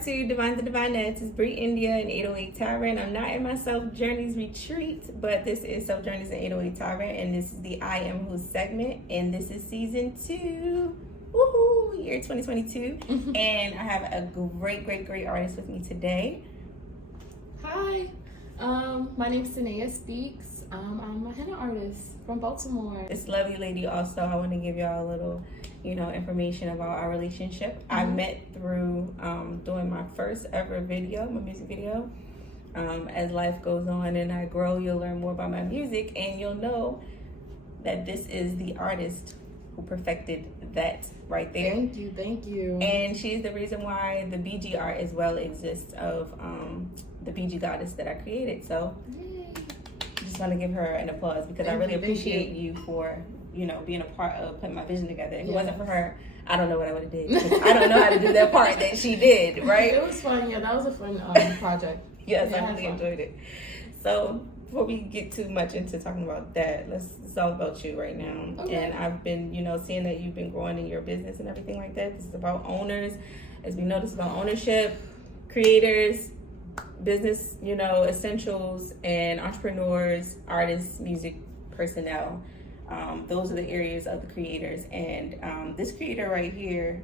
back to Divine the Divinettes. It's Bree India and 808 Tavern. I'm not in my Self Journeys retreat, but this is Self Journeys and 808 Tavern, and this is the I Am Who segment, and this is season 2. Woohoo! Year 2022. And I have a great artist with me today. Hi, my name's Seneha Speaks. I'm a henna artist from Baltimore. This lovely lady also, I want to give y'all a little, information about our relationship. I met through doing my first ever video, my music video. As life goes on and I grow, you'll learn more about my music, and you'll know that this is the artist who perfected that right there. Thank you. And she's the reason why the BG art as well exists of the BG goddess that I created. So I just want to give her an applause because I really appreciate you for being a part of putting my vision together. If it wasn't for her, I don't know what I would have did. I don't know how to do that part that she did, right? It was fun. Yeah, that was a fun project. Yes, I really enjoyed it. So before we get too much into talking about that, it's all about you right now. Okay. And I've been, seeing that you've been growing in your business and everything like that. This is about owners. As we know, this is about ownership, creators, business, essentials, and entrepreneurs, artists, music personnel. Those are the areas of the creators. And this creator right here,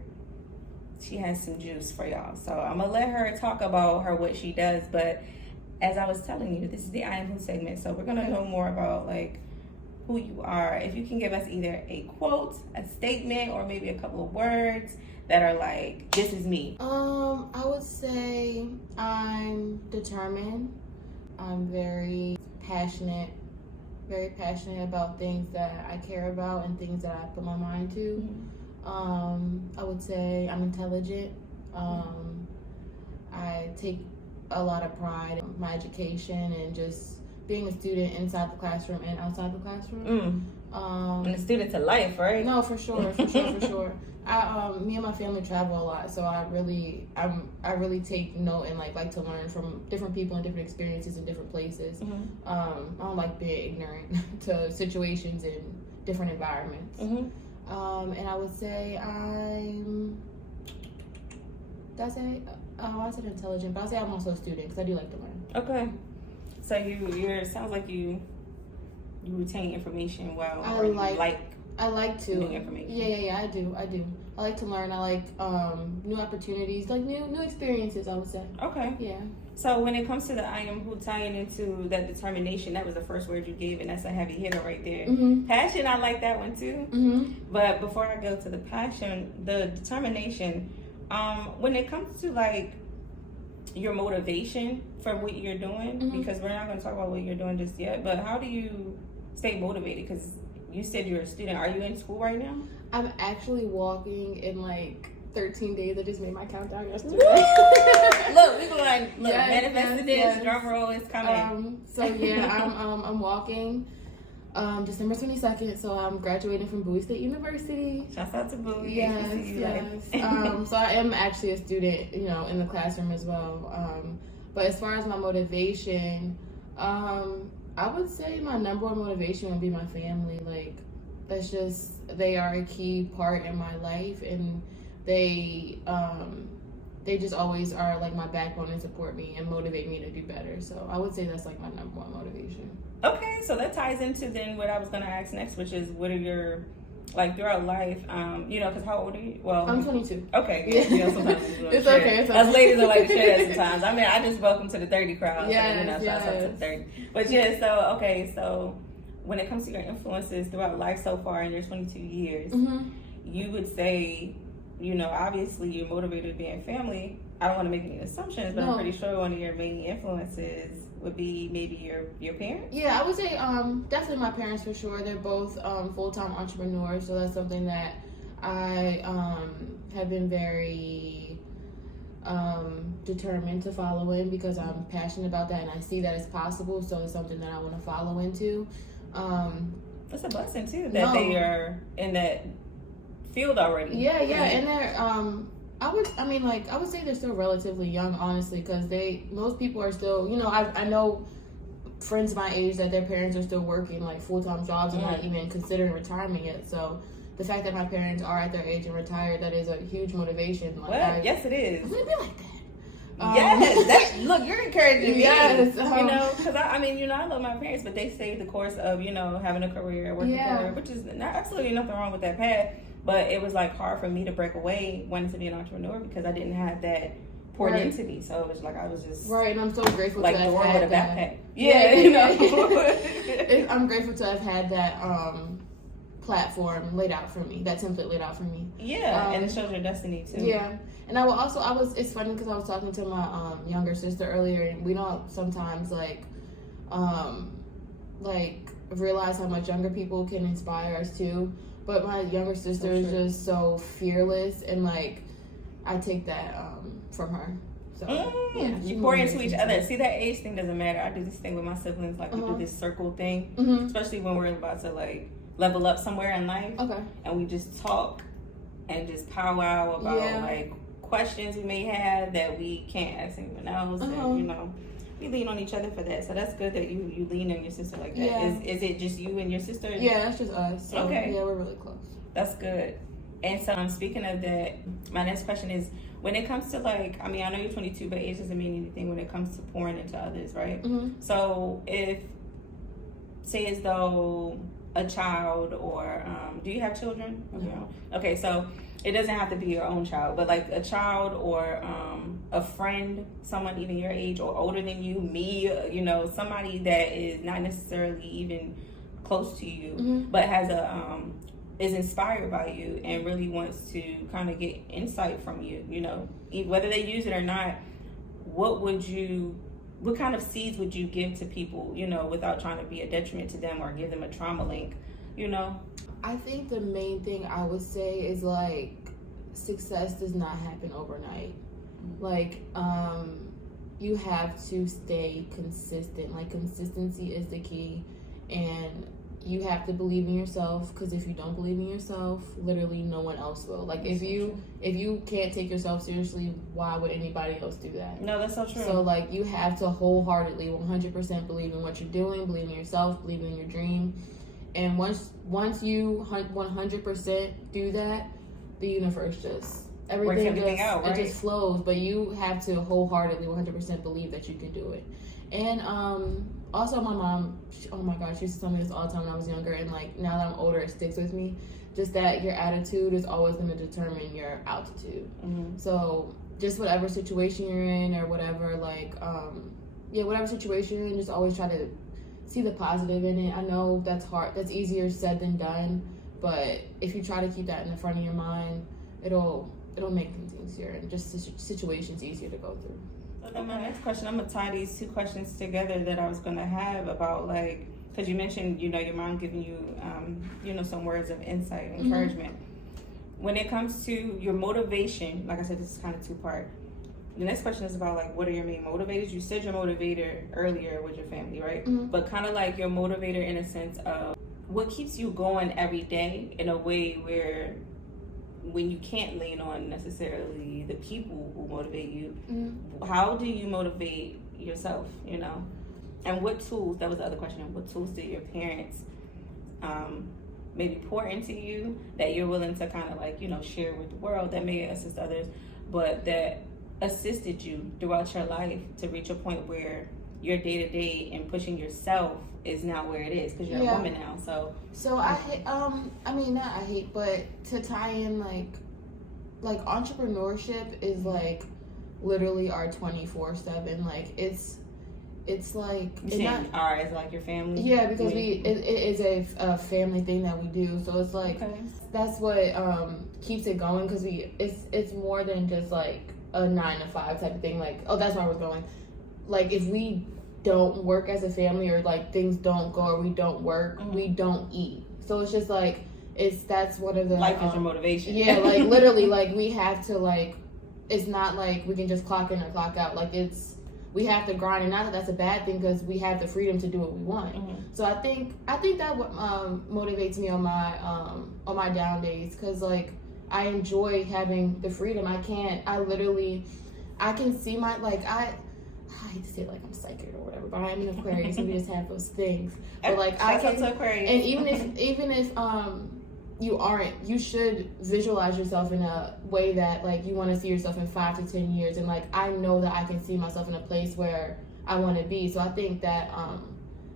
she has some juice for y'all. So I'm going to let her talk about what she does. But as I was telling you, this is the I Am Who segment. So we're going to know more about, who you are. If you can give us either a quote, a statement, or maybe a couple of words that are like, this is me. I would say I'm determined. I'm very passionate about things that I care about and things that I put my mind to. I would say I'm intelligent. I take a lot of pride in my education and just being a student inside the classroom and outside the classroom. And a student to life, right? No, for sure. Me and my family travel a lot, so I really take note and like to learn from different people and different experiences in different places. I don't like being ignorant to situations in different environments. And I would say I said intelligent, but I say I'm also a student because I do like to learn. Okay, so it sounds like you retain information well. I like to new information. Yeah, I do. I like to learn. I like new opportunities, like new experiences, I would say. Okay. Yeah. So when it comes to the I Am Who, tying into that determination, that was the first word you gave, and that's a heavy hitter right there. Passion, I like that one too. But before I go to the passion, the determination, when it comes to your motivation for what you're doing, because we're not going to talk about what you're doing just yet, but how do you stay motivated? Because you said you're a student. Are you in school right now? I'm actually walking in 13 days. I just made my countdown yesterday. Look, we going manifested this. Drum roll is coming. I'm walking December 22nd. So I'm graduating from Bowie State University. Shouts out to Bowie. Yes. So I am actually a student, in the classroom as well. But as far as my motivation, I would say my number one motivation would be my family. They are a key part in my life, and they just always are my backbone and support me and motivate me to do better. So I would say that's my number one motivation. Okay, so that ties into then what I was going to ask next, which is what are your throughout life, because how old are you? Well, I'm 22. Okay, sometimes it's okay. Us ladies are like to share that sometimes. I mean, I just welcome to the 30 crowd. Yes, so up to 30. But so when it comes to your influences throughout life so far in your 22 years, you would say, obviously you're motivated being family. I don't want to make any assumptions, but I'm pretty sure one of your main influences would be maybe your parents? Yeah, I would say definitely my parents for sure. They're both full-time entrepreneurs, so that's something that I have been very determined to follow in because I'm passionate about that and I see that it's possible, so it's something that I want to follow into. That's a blessing too that they are in that field already. Yeah, and they're I would say they're still relatively young, honestly, because most people are still, I know friends my age that their parents are still working full-time jobs and not even considering retirement yet. So the fact that my parents are at their age and retired, that is a huge motivation. Yes, it is. I'm gonna be like that. Yes, look, you're encouraging me. Yes, you know, because I mean, you know, I love my parents, but they say the course of, you know, having a career, working career, which is absolutely nothing wrong with that path. But it was like hard for me to break away, wanting to be an entrepreneur, because I didn't have that poured into me. So it was like I was just and I'm so grateful like to have Dora had with a that. backpack. You know. I'm grateful to have had that platform laid out for me, that template laid out for me. Yeah, and it shows your destiny too. Yeah. And it's funny because I was talking to my younger sister earlier, and we don't sometimes like realize how much younger people can inspire us too. But my younger sister is just so fearless, and like I take that from her. So you pour into each other. See, that age thing doesn't matter. I do this thing with my siblings, like we do this circle thing, especially when we're about to like level up somewhere in life. Okay. And we just talk and just powwow about like questions we may have that we can't ask anyone else, and you know, we lean on each other for that. So that's good that you lean on your sister like that. Yeah. Is it just you and your sister? Yeah, that's just us. So, okay. Yeah, we're really close. That's good. And so speaking of that, my next question is, when it comes to like, I mean, I know you're 22, but age doesn't mean anything when it comes to pouring into others, right? So if, say as though a child or, do you have children? Okay, so it doesn't have to be your own child, but like a child or a friend, someone even your age or older than you, me, you know, somebody that is not necessarily even close to you, but has is inspired by you and really wants to kind of get insight from you, you know, whether they use it or not. What kind of seeds would you give to people, you know, without trying to be a detriment to them or give them a trauma link, you know? I think the main thing I would say is like success does not happen overnight. Like you have to stay consistent. Like consistency is the key, and you have to believe in yourself, because if you don't believe in yourself, literally no one else will. Like if you can't take yourself seriously, why would anybody else do that? No, that's so true. So like you have to wholeheartedly 100% believe in what you're doing, believe in yourself, believe in your dream. And once you 100% do that, the universe just everything out, right? It just flows. But you have to wholeheartedly 100% believe that you can do it. And also my mom, oh my gosh, she used to tell me this all the time when I was younger, and like now that I'm older, it sticks with me. Just that your attitude is always going to determine your altitude. So just whatever situation you're in or whatever, like whatever situation you're in, just always try to see the positive in it. I know that's hard. That's easier said than done. But if you try to keep that in the front of your mind, it'll make things easier and just situations easier to go through. So then my next question, I'm gonna tie these two questions together that I was gonna have about, like, because you mentioned, you know, your mom giving you, you know, some words of insight, encouragement. When it comes to your motivation, like I said, this is kind of two-part. The next question is about, like, what are your main motivators? You said your motivator earlier was your family, right? But kind of like your motivator in a sense of what keeps you going every day in a way where when you can't lean on necessarily the people who motivate you, how do you motivate yourself, you know? And what tools, that was the other question, what tools did your parents maybe pour into you that you're willing to kind of like, you know, share with the world that may assist others, but that assisted you throughout your life to reach a point where your day-to-day and pushing yourself is now where it is, because you're a woman now. So I hate, but to tie in like entrepreneurship is like literally our 24/7. Like it's like it's like your family. Yeah, because it is a family thing that we do. So it's like that's what keeps it going, because it's more than just like a 9 to 5 type of thing. Like, oh, that's where I was going. Like if we don't work as a family, or like things don't go, or we don't work, we don't eat. So it's just like that's one of the life is your motivation. Yeah, like literally, like we have to, like, it's not like we can just clock in or clock out. Like we have to grind, and not that that's a bad thing, because we have the freedom to do what we want. So I think that what motivates me on my down days, because like I enjoy having the freedom. I can see my, like, I hate to say it like I'm psychic or whatever, but I'm an Aquarius, and we just have those things. But like I can, Aquarius. and even if you should visualize yourself in a way that like you want to see yourself in 5 to 10 years, and like I know that I can see myself in a place where I want to be. So I think that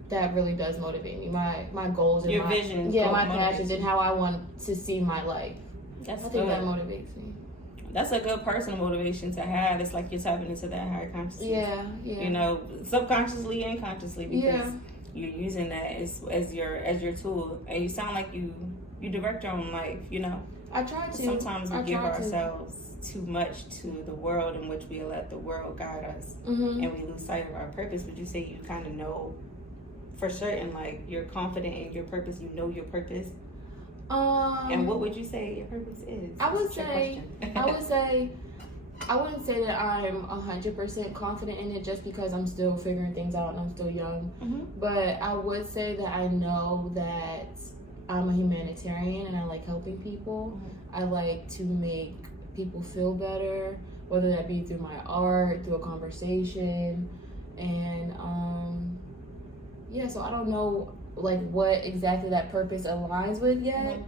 that really does motivate me. My goals and your my vision, my passions and how I want to see my life. I think that motivates me. That's a good personal motivation to have. It's like you're tapping into that higher consciousness. Yeah. You know, subconsciously and consciously, because you're using that as your tool. And you sound like you direct your own life. You know, I try to. Sometimes we give ourselves too much to the world, in which we let the world guide us, and we lose sight of our purpose. Would you say you kind of know for certain, like you're confident in your purpose? You know your purpose. And what would you say your purpose is? I wouldn't say I wouldn't say that I'm 100% confident in it, just because I'm still figuring things out and I'm still young. But I would say that I know that I'm a humanitarian and I like helping people. I like to make people feel better, whether that be through my art, through a conversation, and so I don't know like what exactly that purpose aligns with yet.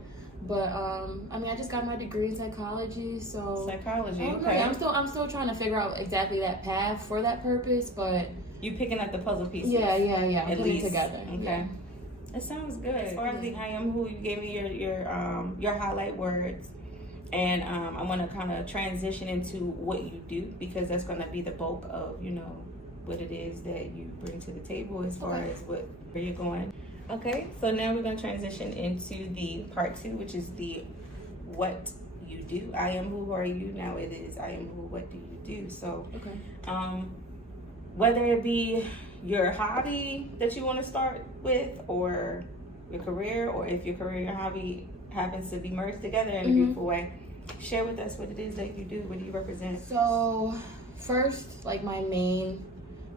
But I mean, I just got my degree in psychology, so okay. I'm still trying to figure out exactly that path for that purpose, but you picking up the puzzle pieces. Yeah. At putting least it together. Okay. Yeah. That sounds good. As far as the I am who, you gave me your highlight words, and I want to kind of transition into what you do, because that's going to be the bulk of what it is that you bring to the table as far as where you're going. Okay, so now we're going to transition into the part 2, which is the what you do. I am who are you? Now it is I am who, what do you do? So, whether it be your hobby that you want to start with, or your career, or if your career and your hobby happens to be merged together in a beautiful way, share with us what it is that you do. What do you represent? So, first, like my main,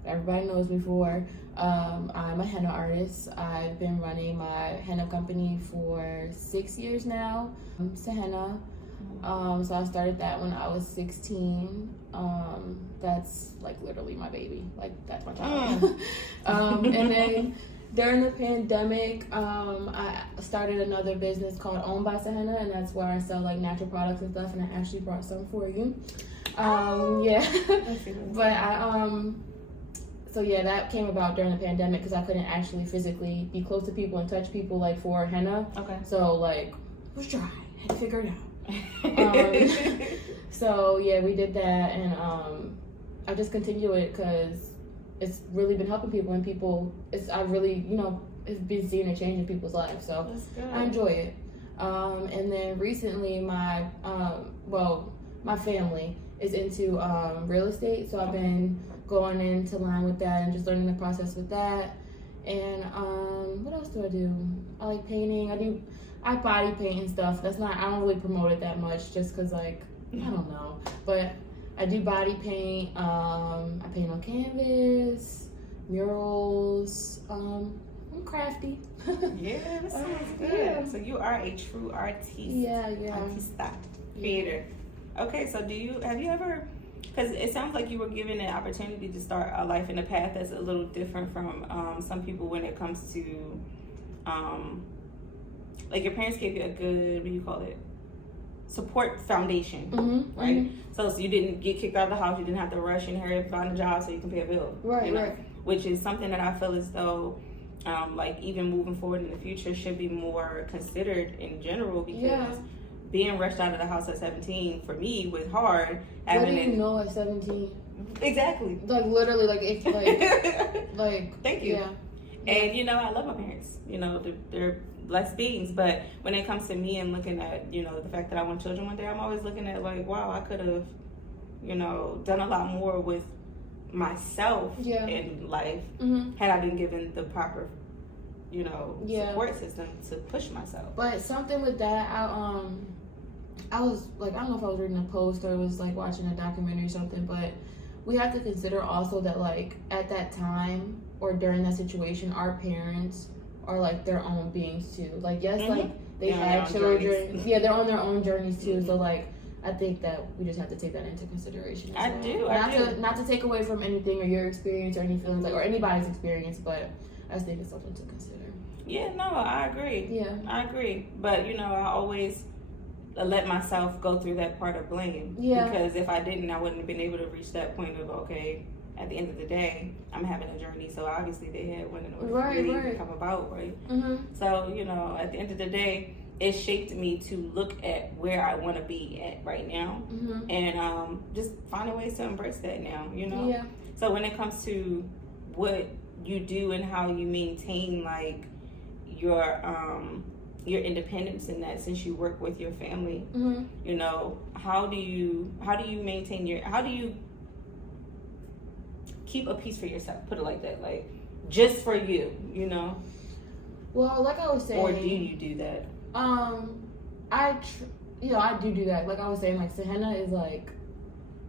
everybody knows me for, I'm a henna artist. I've been running my henna company for 6 years now, SeHenna. So I started that when I was 16. That's like literally my baby. Like that's my child. And then during the pandemic, I started another business called Owned by Se.Henna, and that's where I sell like natural products and stuff. And I actually brought some for you. But so yeah, that came about during the pandemic because I couldn't actually physically be close to people and touch people like for henna. Okay. So like, let's try. Had to figure it out. So yeah, we did that, and I just continue it because it's really been helping people, and I really it's been seeing a change in people's lives. So I enjoy it. And then recently, my family is into real estate, so I've been going into line with that and just learning the process with that. And what else do I do? I like painting. I body paint and stuff. I don't really promote it that much, just because like I don't know. But I do body paint. I paint on canvas, murals. I'm crafty. Yeah, that sounds good. Yeah. So you are a true artiste. Yeah. Artista, creator. Okay, so have you ever, because it sounds like you were given an opportunity to start a life in a path that's a little different from some people when it comes to, like your parents gave you a good, what do you call it, support foundation, right? So you didn't get kicked out of the house, you didn't have to rush and hurry up, find a job so you can pay a bill. Right. Which is something that I feel as though, like even moving forward in the future should be more considered in general, because being rushed out of the house at 17 for me was hard. What do you know at 17? Exactly. Like literally, like it's like Thank you. Yeah. And I love my parents. They're blessed beings. But when it comes to me and looking at the fact that I want children one day, I'm always looking at like, wow, I could have done a lot more with myself in life had I been given the proper support system to push myself. But something with that, I was like, I don't know if I was reading a post or was like watching a documentary or something, but we have to consider also that like at that time or during that situation, our parents are like their own beings too. Like like they had children. Yeah, they're on their own journeys too. So like I think that we just have to take that into consideration. I do. Not to take away from anything or your experience or any feelings or anybody's experience, but I just think it's something to consider. Yeah, no, I agree. Yeah. I agree. But, you know, I always let myself go through that part of blame. Yeah. Because if I didn't, I wouldn't have been able to reach that point of, okay, at the end of the day, I'm having a journey. So obviously they had one in order for me to come about, right? Mm-hmm. So, you know, at the end of the day, it shaped me to look at where I want to be at right now. Mm-hmm. And just finding ways to embrace that now, you know? Yeah. So when it comes to what you do and how you maintain, like, your independence in that, since you work with your family, Mm-hmm. you know, how do you maintain how do you keep a peace for yourself, put it like that, like just for you, you know? Well, like I was saying, or do you do that? I do that. Like I was saying, like Se.Henna is like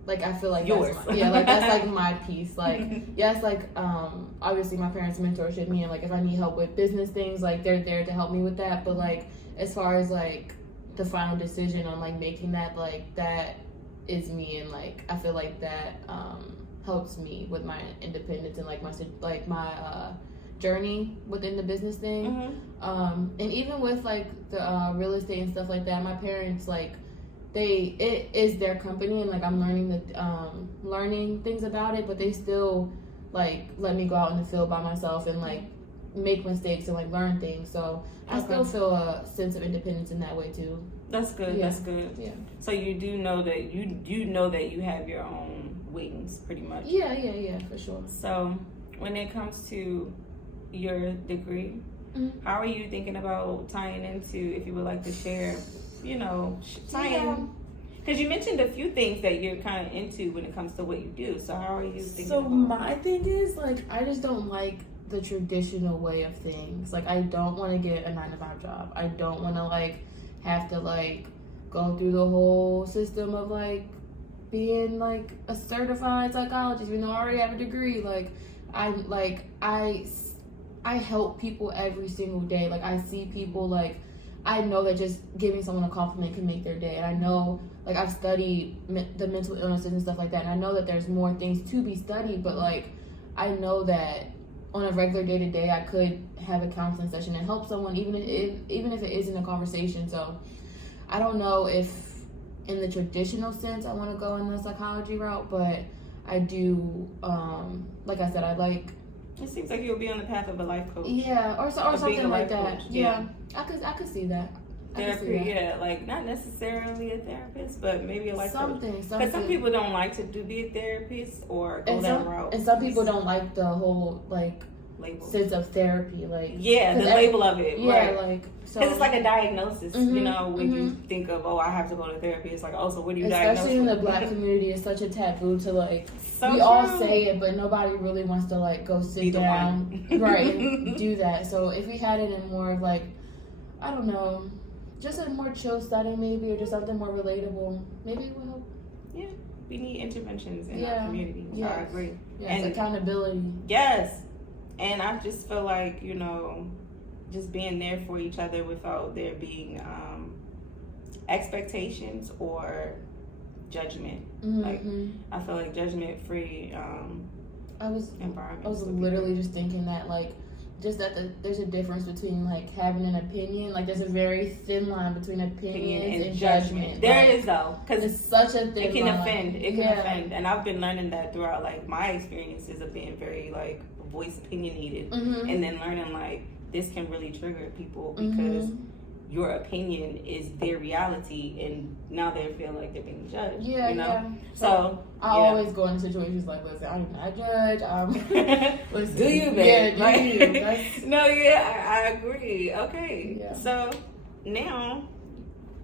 I feel like yours. That's like my piece. Like yes, like obviously my parents mentorship me, and like if I need help with business things, like they're there to help me with that. But like as far as like the final decision on like making that, like that is me, and like I feel like that helps me with my independence and like my journey within the business thing. Mm-hmm. And even with like the real estate and stuff like that, my parents, like it is their company, and like I'm learning things about it, but they still like let me go out in the field by myself and like make mistakes and like learn things. So I still feel a sense of independence in that way too. That's good. Yeah. That's good. Yeah. So you do know that you have your own wings, pretty much. Yeah, for sure. So when it comes to your degree, Mm-hmm. how are you thinking about tying into, if you would like to share, you know, tying, because you mentioned a few things that you're kind of into when it comes to what you do. So how are you thinking So about my thing is, like, I just don't like the traditional way of things. Like, I don't want to get a 9-to-5 job. I don't want to like have to like go through the whole system of like being like a certified psychologist. You know, I already have a degree. Like, I help people every single day. Like, I see people, like, I know that just giving someone a compliment can make their day. And I know, like, I've studied the mental illnesses and stuff like that. And I know that there's more things to be studied. But, like, I know that on a regular day-to-day, I could have a counseling session and help someone, even if it isn't a conversation. So, I don't know if, in the traditional sense, I want to go in the psychology route. But I do, like I said, I like... It seems like you'll be on the path of a life coach. Yeah, or something like that. Coach. Yeah, I could see that. Therapy, yeah, like not necessarily a therapist, but maybe a life coach. Because some people don't like to be a therapist or go that route. And some people don't like the whole like label, sense of therapy, like the label of it. Yeah, right. like because it's like a diagnosis. Mm-hmm, you know, when you think of I have to go to therapy, it's like so what do you diagnose? Especially in the with? Black community, it's such a taboo to like. So we all say it, but nobody really wants to like go sit down, right, and do that. So if we had it in more of like, I don't know, just a more chill setting maybe, or just something more relatable, maybe it will help. Yeah, we need interventions in our community. Yes. I agree. Yes, and accountability. Yes, and I just feel like, you know, just being there for each other without there being expectations or judgment. Mm-hmm. Like, I feel like judgment-free environment. I was literally just thinking that, like, just that there's a difference between like having an opinion. Like, there's a very thin line between opinions and judgment. There like, is though, because it's such a thin it can line. offend. It can offend, and I've been learning that throughout like my experiences of being very like voice opinionated, and then learning like this can really trigger people because your opinion is their reality, and now they feel like they're being judged. Yeah, you know? yeah. So I always go into situations like, listen, I do not judge. Listen, do you, babe? Yeah, do you? No, yeah, I agree. Okay, yeah. So now,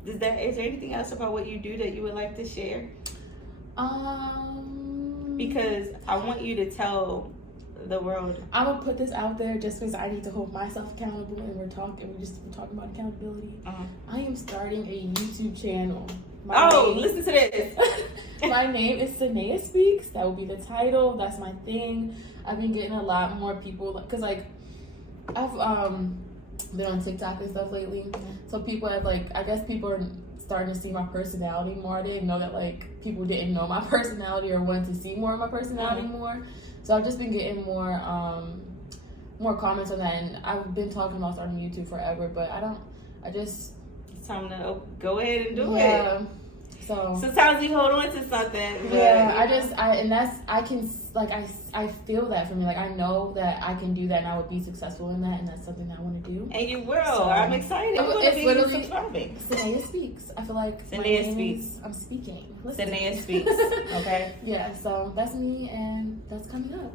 is there anything else about what you do that you would like to share? Because I want you to tell the world. I'm gonna put this out there just because I need to hold myself accountable, and we're talking about accountability. I am starting a YouTube channel. Listen to this. My name is Seneha Speaks. That will be the title. That's my thing. I've been getting a lot more people because like I've been on TikTok and stuff lately. So people have like, I guess people are starting to see my personality more. I didn't know that like people didn't know my personality or wanted to see more of my personality more. So I've just been getting more more comments on that, and I've been talking about starting YouTube forever, but it's time to go ahead and do it. Yeah. So sometimes you hold on to something. But, yeah, I feel that for me. Like, I know that I can do that and I would be successful in that, and that's something that I want to do. And you will. So, I'm excited. It's literally Seneha Speaks. I feel like Seneha Speaks. I'm speaking. Seneha Speaks. Okay. Yeah, so that's me, and that's coming up.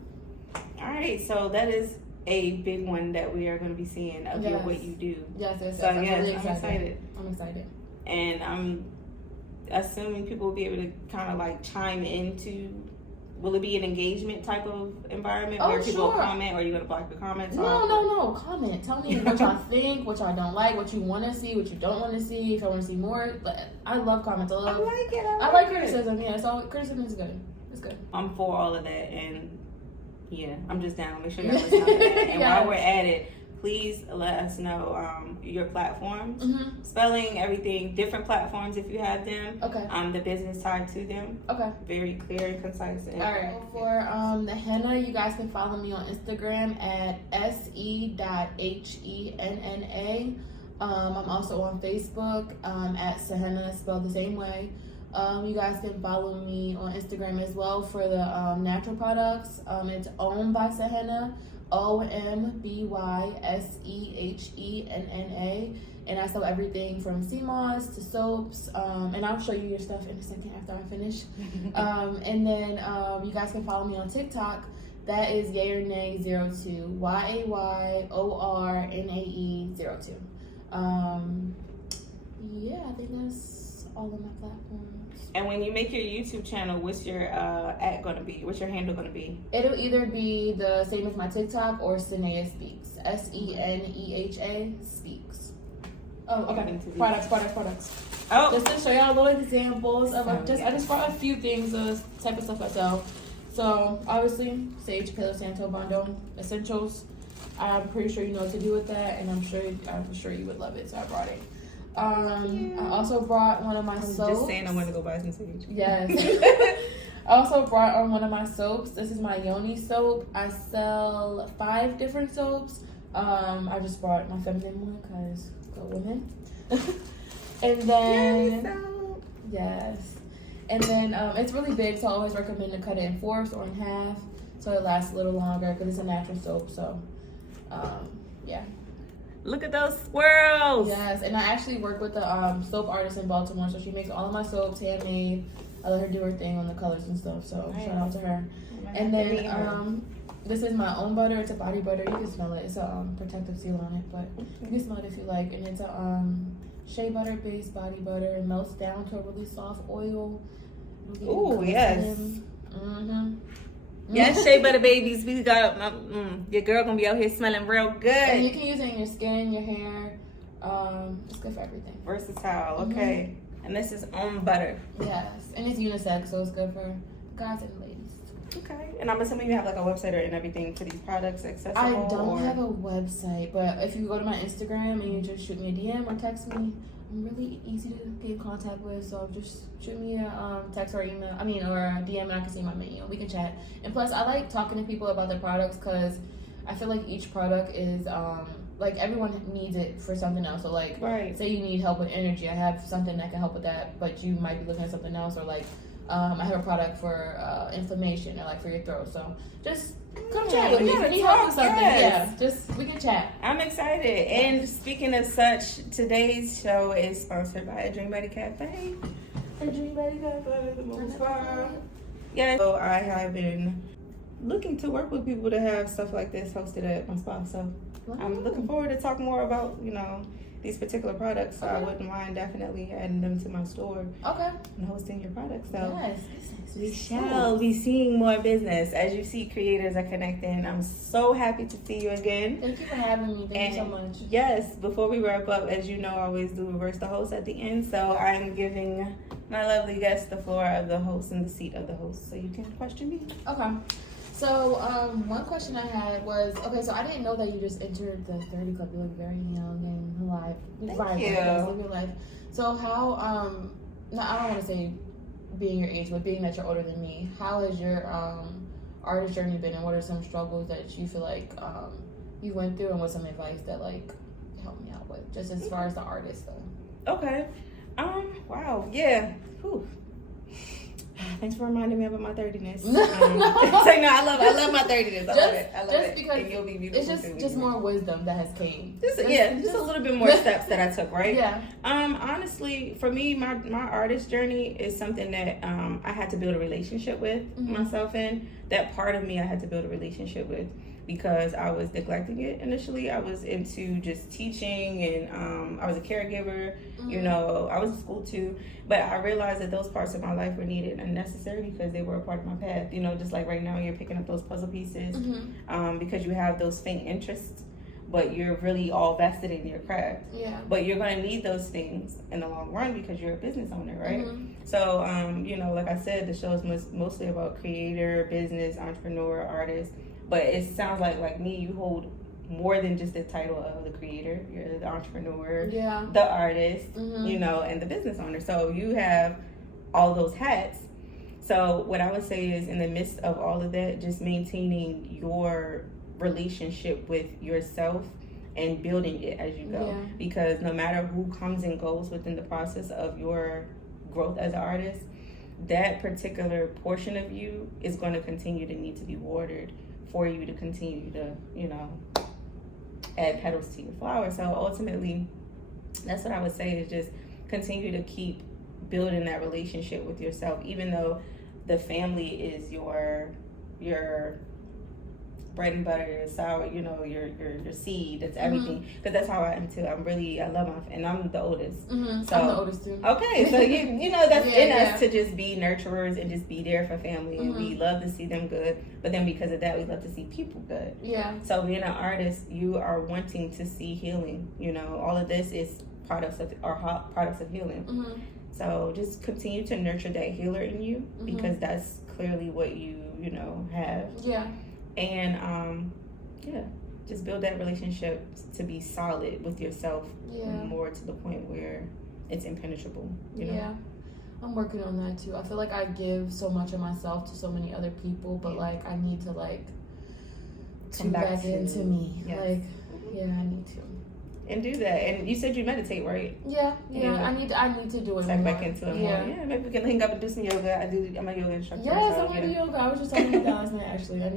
All right, so that is a big one that we are going to be seeing of what you do. Yes. So I'm really excited. I'm excited. And I'm assuming people will be able to kind of like chime into. Will it be an engagement type of environment where people comment, or are you going to block the comments? No. Comment. Tell me what y'all think, what y'all don't like, what you want to see, what you don't want to see, if I want to see more. But I love comments. I like it. I like criticism. Yeah, so criticism is good. It's good. I'm for all of that, and yeah, I'm just down. Make sure y'all listen to that. And while we're at it, please let us know your platforms, spelling, everything, different platforms if you have them. Okay. The business tied to them. Okay. Very clear and concise. All right. For the henna, you guys can follow me on Instagram at se.henna. I'm also on Facebook at SeHenna, spelled the same way. You guys can follow me on Instagram as well for the natural products. It's owned by SeHenna, OMBYSEHENNA, and I sell everything from sea moss to soaps. And I'll show you your stuff in a second after I finish. And then you guys can follow me on TikTok. That is Yayornae02, YAYORNAE02. Yeah, I think that's all of my platforms. And when you make your YouTube channel, what's your ad going to be? What's your handle going to be? It'll either be the same as my TikTok or Seneha Speaks. SENEHA Speaks. Oh, okay. Products. Oh, just to show y'all little examples of I just brought a few things of type of stuff I sell. So obviously, Sage Palo Santo Bundle Essentials. I'm pretty sure you know what to do with that, and I'm sure you would love it. So I brought it. I also brought one of my soaps. Just saying, I want to go buy some Sage. Yes. I also brought on one of my soaps. This is my Yoni soap. I sell 5 different soaps. I just brought my feminine one because go women. And then and then it's really big, so I always recommend to cut it in 4ths or in half so it lasts a little longer because it's a natural soap. So yeah. Look at those squirrels. Yes, and I actually work with the soap artist in Baltimore, so she makes all of my soaps handmade. I let her do her thing on the colors and stuff, so shout out to her. And then this is my own butter. It's a body butter. You can smell it. It's a protective seal on it, but you can smell it if you like. And it's a shea butter based body butter. It melts down to a really soft oil. Ooh, yes. Mm-hmm. Yes, shea butter babies. We got your girl gonna be out here smelling real good. And you can use it in your skin, your hair. It's good for everything. Versatile. Okay. And this is own butter. Yes, and it's unisex, so it's good for guys and ladies. Okay. And I'm assuming you have like a website and everything for these products accessible. I don't have a website, but if you go to my Instagram and you just shoot me a DM or text me, I'm really easy to get in contact with. So just shoot me a text or email. or a DM, and I can see my menu. We can chat. And plus, I like talking to people about their products because I feel like each product is like everyone needs it for something else. So like, say you need help with energy, I have something that can help with that, but you might be looking at something else. Or like, I have a product for inflammation or like for your throat. So just come chat with me. If you need help with something, we can chat. I'm excited. And speaking of such, today's show is sponsored by A Dream Buddy Cafe. A Dream Buddy Cafe, the most fun. Yeah. So I have been looking to work with people to have stuff like this hosted at my spot. So I'm looking forward to talk more about, these particular products. So I wouldn't mind definitely adding them to my store. Okay. And hosting your products. So yes. we shall be seeing more business. As you see, creators are connecting. I'm so happy to see you again. Thank you for having me. Thank you so much. Yes, before we wrap up, as you know, I always do reverse the host at the end. So I'm giving my lovely guest the floor of the host and the seat of the host. So you can question me. Okay. So, one question I had was, so I didn't know that you just entered the 30 Club. You look very young and alive. Thank you. Live your life. So how, no, I don't want to say being your age, but being that you're older than me, how has your artist journey been, and what are some struggles that you feel like you went through, and what's some advice that like helped me out with, just as far as the artist though? Okay. Wow. Yeah. Whew. Thanks for reminding me about my 30ness. So no, I love my 30ness. I love it. Because and you'll be beautiful it's just more wisdom that has came. Just a little bit more steps that I took, right? Yeah. Honestly, for me, my artist journey is something that I had to build a relationship with myself in. That part of me I had to build a relationship with, because I was neglecting it initially. I was into just teaching, and I was a caregiver. You know, I was in school too. But I realized that those parts of my life were needed and necessary because they were a part of my path. You know, just like right now you're picking up those puzzle pieces because you have those faint interests, but you're really all vested in your craft. Yeah. But you're going to need those things in the long run because you're a business owner, right? So, you know, like I said, the show is mostly about creator, business, entrepreneur, artist. But it sounds like me, you hold more than just the title of the creator. You're the entrepreneur, the artist, you know, and the business owner. So you have all those hats. So what I would say is, in the midst of all of that, just maintaining your relationship with yourself and building it as you go. Because no matter who comes and goes within the process of your growth as an artist, that particular portion of you is going to continue to need to be watered for you to continue to, you know, add petals to your flower. So ultimately, that's what I would say, is just continue to keep building that relationship with yourself, even though the family is your bread and butter, your sour, you know, your seed. That's everything. Because that's how I am too. I love my, and I'm the oldest. So I'm the oldest too. Okay, so you know that's in us to just be nurturers and just be there for family, and we love to see them good. But then because of that, we love to see people good. Yeah. So being an artist, you are wanting to see healing. You know, all of this is products of healing. So just continue to nurture that healer in you, because that's clearly what you know have. Yeah. And just build that relationship to be solid with yourself, more to the point where it's impenetrable, you know? Yeah, I'm working on that too. I feel like I give so much of myself to so many other people, but like I need to like tune back into me. Yes. Like, I need to. And do that. And you said you meditate, right? Yeah. I need to do it. Check back into it more. Yeah, maybe we can link up and do some yoga. I'm a yoga instructor. Yes, I want to do yoga. I was just talking about that last night, actually. Have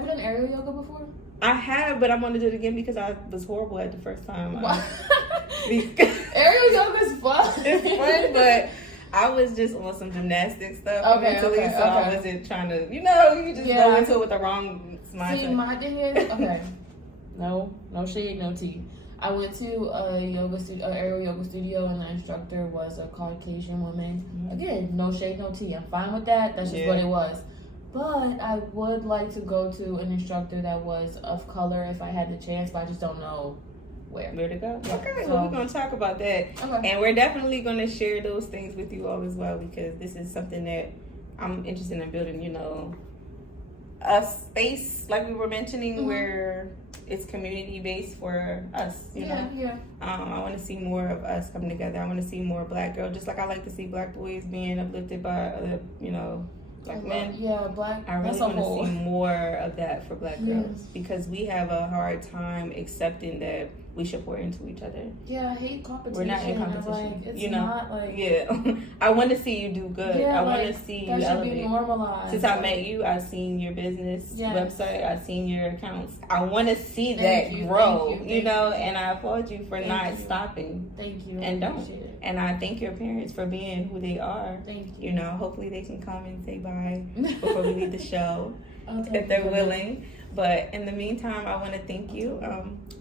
you done aerial yoga before? I have, but I want to do it again because I was horrible at the first time. Aerial yoga is fun. It's fun, but I was just on some gymnastic stuff mentally, so I wasn't trying to, you just go into it with the wrong mindset. See, my thing is, no shade, no tea. I went to a aerial yoga studio, and the instructor was a Caucasian woman. Again, no shade, no tea. I'm fine with that. That's just what it was. But I would like to go to an instructor that was of color if I had the chance, but I just don't know where to go. Okay, so we're going to talk about that. Okay. And we're definitely going to share those things with you all as well, because this is something that I'm interested in building, a space, like we were mentioning, where it's community based for us, you know. Yeah. I want to see more of us coming together. I want to see more Black girls, just like I like to see Black boys being uplifted by other, Black men. Yeah, Black. I really want to see more of that for Black girls, because we have a hard time accepting that we should pour into each other. Yeah, I hate competition. We're not in competition. It's not like... Yeah. I want to see you do good. I want to see you elevate. That should be normalized. Since I met you, I've seen your business website. I've seen your accounts. I want to see that grow, and I applaud you for not stopping. Thank you. And don't. And I thank your parents for being who they are. Thank you. Hopefully they can come and say bye before we leave the show, if they're willing. But in the meantime, I want to thank you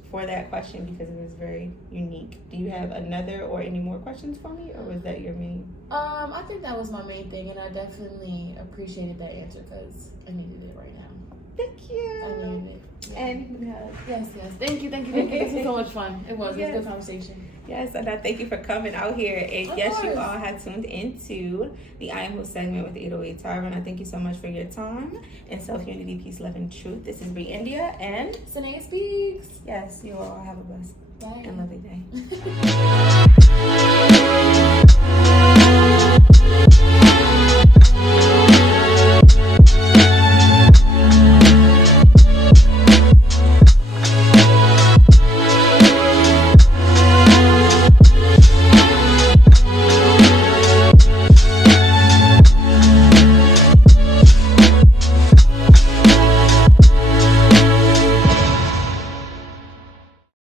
for that question, because it was very unique. Do you have another or any more questions for me, or was that your main? I think that was my main thing, and I definitely appreciated that answer because I needed it right now. Thank you. I needed it. Yeah. And yes. Thank you. This was so much fun. It was. It was a good conversation. Yes, and I thank you for coming out here. And yes, you all have tuned into the I Am Who segment with the 808 Tavern. I thank you so much for your time. And self-unity, peace, love, and truth. This is Bree India and Seneha Speaks. Yes, you all have a blessed and lovely day.